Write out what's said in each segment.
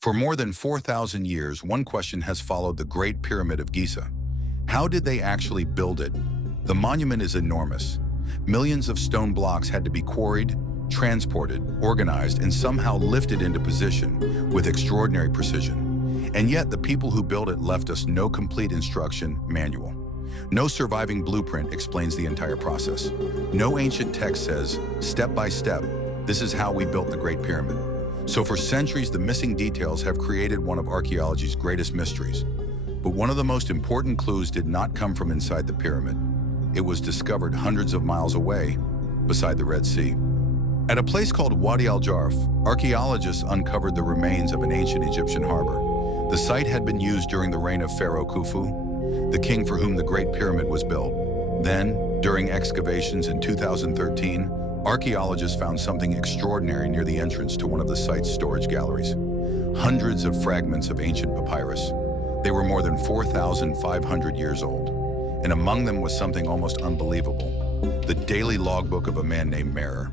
For more than 4,000 years, one question has followed the Great Pyramid of Giza. How did they actually build it? The monument is enormous. Millions of stone blocks had to be quarried, transported, organized, and somehow lifted into position with extraordinary precision. And yet, the people who built it left us no complete instruction manual. No surviving blueprint explains the entire process. No ancient text says, step by step, this is how we built the Great Pyramid. So for centuries, the missing details have created one of archaeology's greatest mysteries. But one of the most important clues did not come from inside the pyramid. It was discovered hundreds of miles away, beside the Red Sea. At a place called Wadi al-Jarf, archaeologists uncovered the remains of an ancient Egyptian harbor. The site had been used during the reign of Pharaoh Khufu, the king for whom the Great Pyramid was built. Then, during excavations in 2013, archaeologists found something extraordinary near the entrance to one of the site's storage galleries. Hundreds of fragments of ancient papyrus. They were more than 4,500 years old, and among them was something almost unbelievable: the daily logbook of a man named Merer.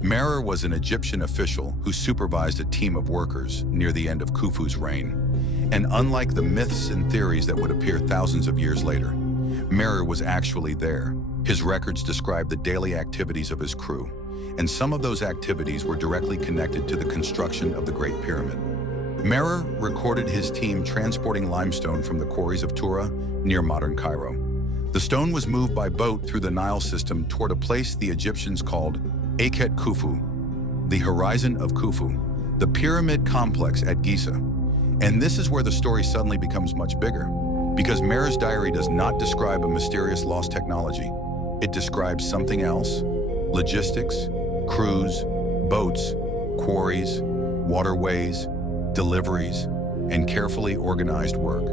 Merer was an Egyptian official who supervised a team of workers near the end of Khufu's reign. And unlike the myths and theories that would appear thousands of years later, Merer was actually there. His records describe the daily activities of his crew, and some of those activities were directly connected to the construction of the Great Pyramid. Merer recorded his team transporting limestone from the quarries of Tura near modern Cairo. The stone was moved by boat through the Nile system toward a place the Egyptians called Akhet Khufu, the horizon of Khufu, the pyramid complex at Giza. And this is where the story suddenly becomes much bigger, because Merer's diary does not describe a mysterious lost technology. It describes something else: logistics, crews, boats, quarries, waterways, deliveries, and carefully organized work.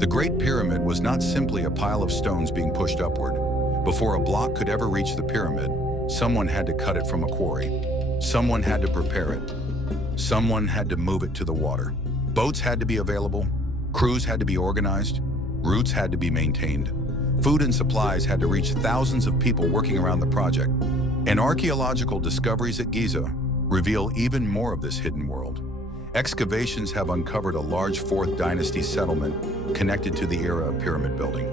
The Great Pyramid was not simply a pile of stones being pushed upward. Before a block could ever reach the pyramid, someone had to cut it from a quarry. Someone had to prepare it. Someone had to move it to the water. Boats had to be available. Crews had to be organized. Routes had to be maintained. Food and supplies had to reach thousands of people working around the project. And archaeological discoveries at Giza reveal even more of this hidden world. Excavations have uncovered a large 4th dynasty settlement connected to the era of pyramid building.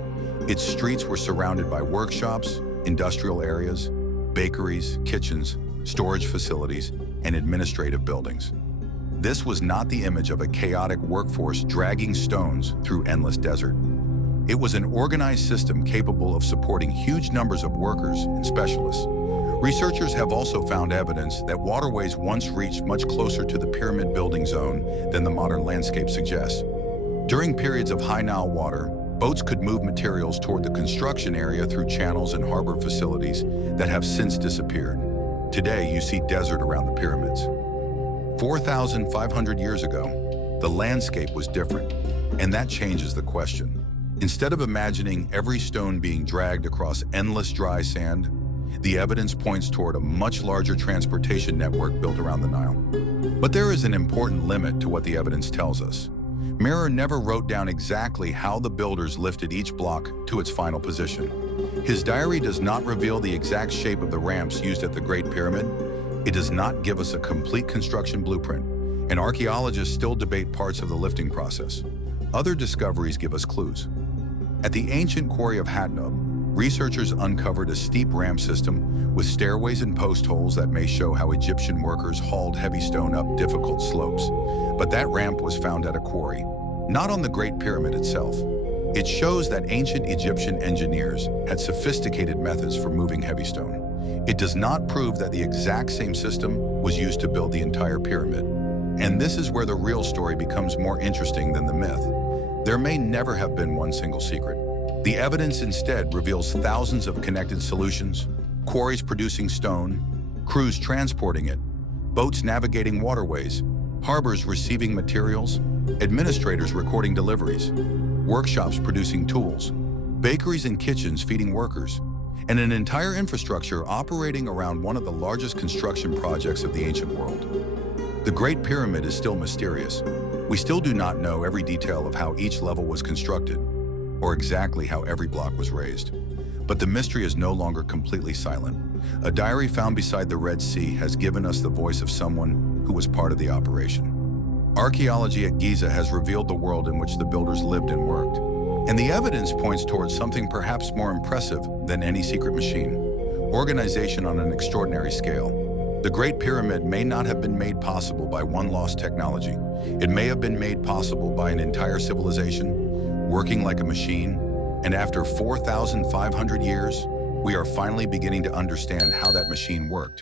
Its streets were surrounded by workshops, industrial areas, bakeries, kitchens, storage facilities, and administrative buildings. This was not the image of a chaotic workforce dragging stones through endless desert. It was an organized system capable of supporting huge numbers of workers and specialists. Researchers have also found evidence that waterways once reached much closer to the pyramid building zone than the modern landscape suggests. During periods of high Nile water, boats could move materials toward the construction area through channels and harbor facilities that have since disappeared. Today, you see desert around the pyramids. 4,500 years ago, the landscape was different, and that changes the question. Instead of imagining every stone being dragged across endless dry sand, the evidence points toward a much larger transportation network built around the Nile. But there is an important limit to what the evidence tells us. Merer never wrote down exactly how the builders lifted each block to its final position. His diary does not reveal the exact shape of the ramps used at the Great Pyramid. It does not give us a complete construction blueprint, and archaeologists still debate parts of the lifting process. Other discoveries give us clues. At the ancient quarry of Hatnub, researchers uncovered a steep ramp system with stairways and post holes that may show how Egyptian workers hauled heavy stone up difficult slopes. But that ramp was found at a quarry, not on the Great Pyramid itself. It shows that ancient Egyptian engineers had sophisticated methods for moving heavy stone. It does not prove that the exact same system was used to build the entire pyramid. And this is where the real story becomes more interesting than the myth. There may never have been one single secret. The evidence instead reveals thousands of connected solutions: quarries producing stone, crews transporting it, boats navigating waterways, harbors receiving materials, administrators recording deliveries, workshops producing tools, bakeries and kitchens feeding workers, and an entire infrastructure operating around one of the largest construction projects of the ancient world. The Great Pyramid is still mysterious. We still do not know every detail of how each level was constructed, or exactly how every block was raised. But the mystery is no longer completely silent. A diary found beside the Red Sea has given us the voice of someone who was part of the operation. Archaeology at Giza has revealed the world in which the builders lived and worked. And the evidence points towards something perhaps more impressive than any secret machine: organization on an extraordinary scale. The Great Pyramid may not have been made possible by one lost technology. It may have been made possible by an entire civilization, working like a machine. And after 4,500 years, we are finally beginning to understand how that machine worked.